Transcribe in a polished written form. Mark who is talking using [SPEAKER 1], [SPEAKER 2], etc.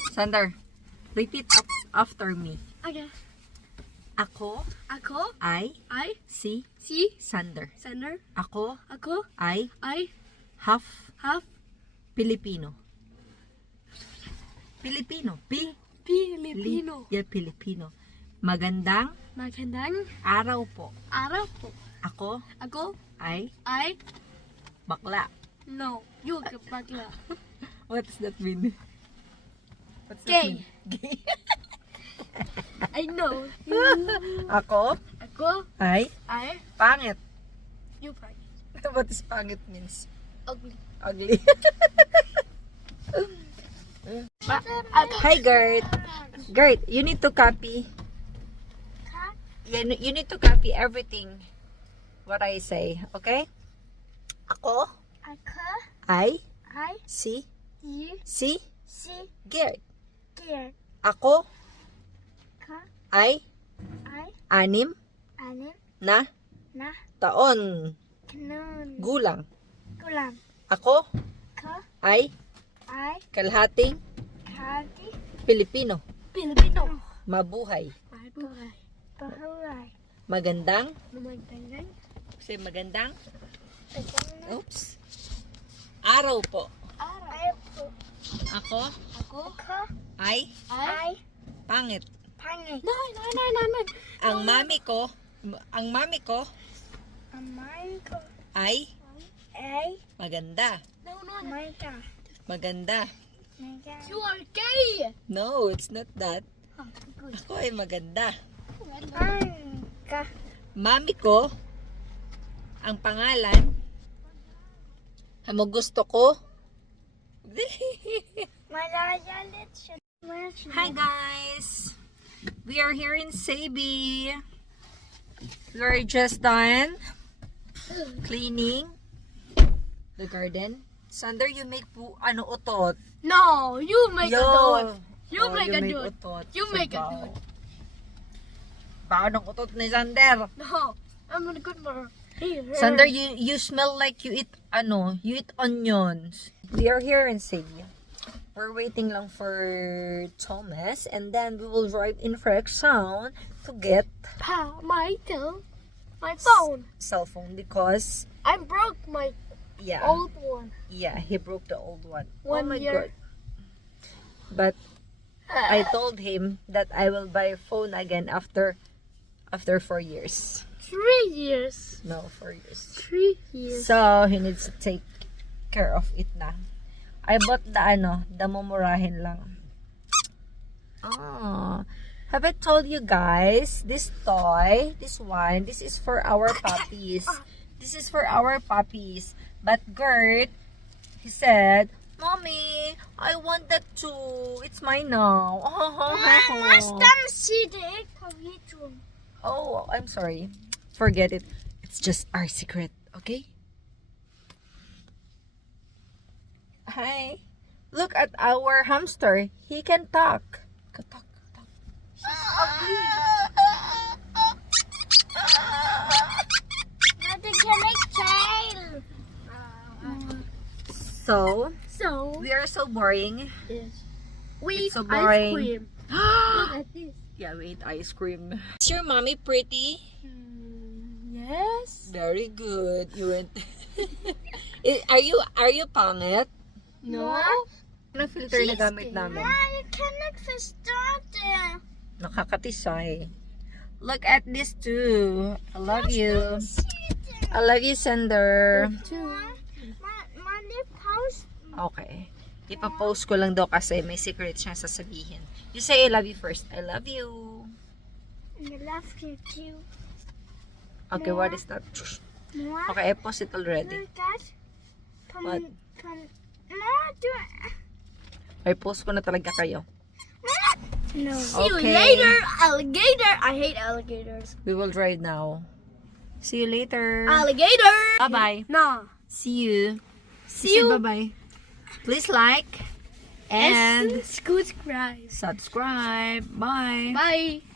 [SPEAKER 1] Sander, repeat after me.
[SPEAKER 2] Okay.
[SPEAKER 1] Ako
[SPEAKER 2] Ako
[SPEAKER 1] ay
[SPEAKER 2] ay
[SPEAKER 1] si
[SPEAKER 2] si
[SPEAKER 1] Sander.
[SPEAKER 2] Sander.
[SPEAKER 1] Ako
[SPEAKER 2] Ako
[SPEAKER 1] ay
[SPEAKER 2] ay
[SPEAKER 1] half
[SPEAKER 2] half
[SPEAKER 1] Filipino. Filipino.
[SPEAKER 2] Filipino.
[SPEAKER 1] Yeah, Filipino. Magandang
[SPEAKER 2] Magandang
[SPEAKER 1] araw po.
[SPEAKER 2] araw po.
[SPEAKER 1] Ako
[SPEAKER 2] Ako
[SPEAKER 1] ay
[SPEAKER 2] ay
[SPEAKER 1] bakla.
[SPEAKER 2] no. You bakla.
[SPEAKER 1] What does that mean? What's
[SPEAKER 2] Gay.
[SPEAKER 1] Gay.
[SPEAKER 2] I know.
[SPEAKER 1] Ako
[SPEAKER 2] Ako
[SPEAKER 1] ay
[SPEAKER 2] ay
[SPEAKER 1] pangit.
[SPEAKER 2] you pray.
[SPEAKER 1] What does pangit means?
[SPEAKER 2] Ugly.
[SPEAKER 1] Ugly. Hi, Gert. Gert, you need to copy. You need to copy everything what I say, okay? Ako
[SPEAKER 2] Ako
[SPEAKER 1] ay
[SPEAKER 2] ay
[SPEAKER 1] si
[SPEAKER 2] you
[SPEAKER 1] si
[SPEAKER 2] si
[SPEAKER 1] Gert.
[SPEAKER 2] care.
[SPEAKER 1] Ako
[SPEAKER 2] Ka
[SPEAKER 1] ay
[SPEAKER 2] ay
[SPEAKER 1] 6
[SPEAKER 2] anim
[SPEAKER 1] na
[SPEAKER 2] na
[SPEAKER 1] taon
[SPEAKER 2] kanon.
[SPEAKER 1] gulang.
[SPEAKER 2] Kulam.
[SPEAKER 1] Ako
[SPEAKER 2] Ka
[SPEAKER 1] ay
[SPEAKER 2] ay
[SPEAKER 1] kalahating
[SPEAKER 2] kati
[SPEAKER 1] Pilipino.
[SPEAKER 2] Filipino.
[SPEAKER 1] Mabuhay.
[SPEAKER 2] Ay buhay. Bahay.
[SPEAKER 1] Magandang
[SPEAKER 2] Magandang
[SPEAKER 1] say magandang
[SPEAKER 2] magandang
[SPEAKER 1] oops araw po.
[SPEAKER 2] araw po.
[SPEAKER 1] Ako
[SPEAKER 2] Ako
[SPEAKER 1] ay
[SPEAKER 2] ay
[SPEAKER 1] pangit.
[SPEAKER 2] pangit. No.
[SPEAKER 1] Ang mami ko
[SPEAKER 2] Amay ko
[SPEAKER 1] ay
[SPEAKER 2] ay
[SPEAKER 1] maganda.
[SPEAKER 2] no. My God.
[SPEAKER 1] Maganda.
[SPEAKER 2] My God. You are gay.
[SPEAKER 1] No, it's not that. Ako ay maganda.
[SPEAKER 2] Ka
[SPEAKER 1] Mami ko ang pangalan mo gusto ko.
[SPEAKER 2] malayalit siya.
[SPEAKER 1] Hi guys. We are here in Sabi. We are just done cleaning the garden. Sander, you make utot.
[SPEAKER 2] No, you make a dude. You
[SPEAKER 1] Oh,
[SPEAKER 2] make a dude.
[SPEAKER 1] utot.
[SPEAKER 2] You make a
[SPEAKER 1] Sabaw.
[SPEAKER 2] dude.
[SPEAKER 1] Bao ng utot ni Sander.
[SPEAKER 2] No, I'm gonna good for here.
[SPEAKER 1] Sander, you smell like you eat onions. We are here in Sabi. We're waiting lang for Thomas and then we will drive in Frextown to get
[SPEAKER 2] My phone.
[SPEAKER 1] cell phone because
[SPEAKER 2] I broke my
[SPEAKER 1] yeah,
[SPEAKER 2] old one.
[SPEAKER 1] he broke the old one.
[SPEAKER 2] One
[SPEAKER 1] oh my
[SPEAKER 2] year.
[SPEAKER 1] god. But I told him that I will buy a phone again after 4 years.
[SPEAKER 2] 3 years.
[SPEAKER 1] No, 4 years.
[SPEAKER 2] 3 years.
[SPEAKER 1] So, he needs to take care of it na. I bought the mumurahin lang. Oh, have I told you guys, this toy, this is for our puppies. This is for our puppies. But Gert, he said, Mommy, I want that too. It's mine now.
[SPEAKER 2] see the egg of YouTube.
[SPEAKER 1] Oh, I'm sorry. Forget it. It's just our secret, okay? Hi. Look at our hamster. He can talk. Talk.
[SPEAKER 2] Not a tail.
[SPEAKER 1] So,
[SPEAKER 2] So
[SPEAKER 1] we are so boring.
[SPEAKER 2] we
[SPEAKER 1] It's so
[SPEAKER 2] ice
[SPEAKER 1] boring.
[SPEAKER 2] cream. Look at this.
[SPEAKER 1] Yeah, we ate ice cream. Is your mommy pretty?
[SPEAKER 2] Yes.
[SPEAKER 1] Very good. You went. Are you pangit?
[SPEAKER 2] No.
[SPEAKER 1] Ano filter na gamit namin?
[SPEAKER 2] you cannot start it.
[SPEAKER 1] Nakakatisay. Look at this too. I love you. I love you, Sander.
[SPEAKER 2] My lip house.
[SPEAKER 1] Okay. Ipapost ko lang daw kasi may secret siya sasabihin. You say I love you first. I love you.
[SPEAKER 2] I love you too.
[SPEAKER 1] Okay, what is that? Okay, I post it already.
[SPEAKER 2] Look at.
[SPEAKER 1] What?
[SPEAKER 2] No, do it.
[SPEAKER 1] I post ko na talaga kayo.
[SPEAKER 2] No. See you
[SPEAKER 1] Okay.
[SPEAKER 2] later, alligator. I hate alligators.
[SPEAKER 1] We will drive now. See you later.
[SPEAKER 2] Alligator.
[SPEAKER 1] Bye-bye.
[SPEAKER 2] No.
[SPEAKER 1] See you.
[SPEAKER 2] See you.
[SPEAKER 1] Bye-bye. Please like and
[SPEAKER 2] subscribe.
[SPEAKER 1] subscribe. Bye.
[SPEAKER 2] Bye.